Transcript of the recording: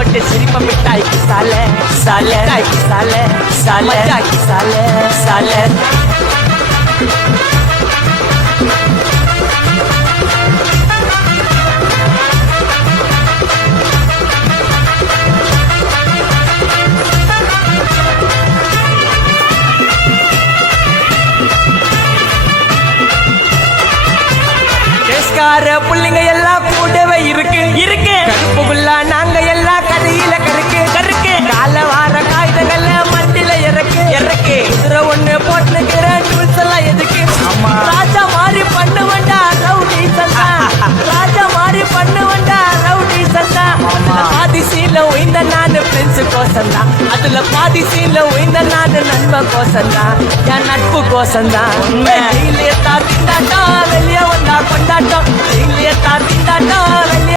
போட்டு சிரிப்ப மிட்டாய்க்கு சால சால மிட்டாய்க்கு சால சால மிட்டாய்க்கு சால சால புள்ளிங்க எல்லாம் கூடவே இருக்கு இருக்கு கருப்புக்குள்ள நாங்க எல்லாம் கதையில கருக்கு கருக்கு கால வார காகிதங்கள்ல மண்டில இறக்கு இறக்கு குதிரை ஒண்ணு போட்டுக்கிற டூல்ஸ் எல்லாம் எதுக்கு ராஜா மாதிரி பண்ணுவண்டா ரவுடி சந்தா ராஜா மாதிரி பண்ணுவண்டா ரவுடி சந்தா பாதி சீன்ல உயிந்த நானு பிரின்ஸ் கோசந்தா அதுல பாதி சீன்ல உயிந்த நானு நண்பன் கோசந்தா என் நட்பு கோசந்தா வெளியே தாத்திண்டாட்டா வெளியே வந்தா கொண்டாட்டம் வெளியே தாத்திண்டாட்டா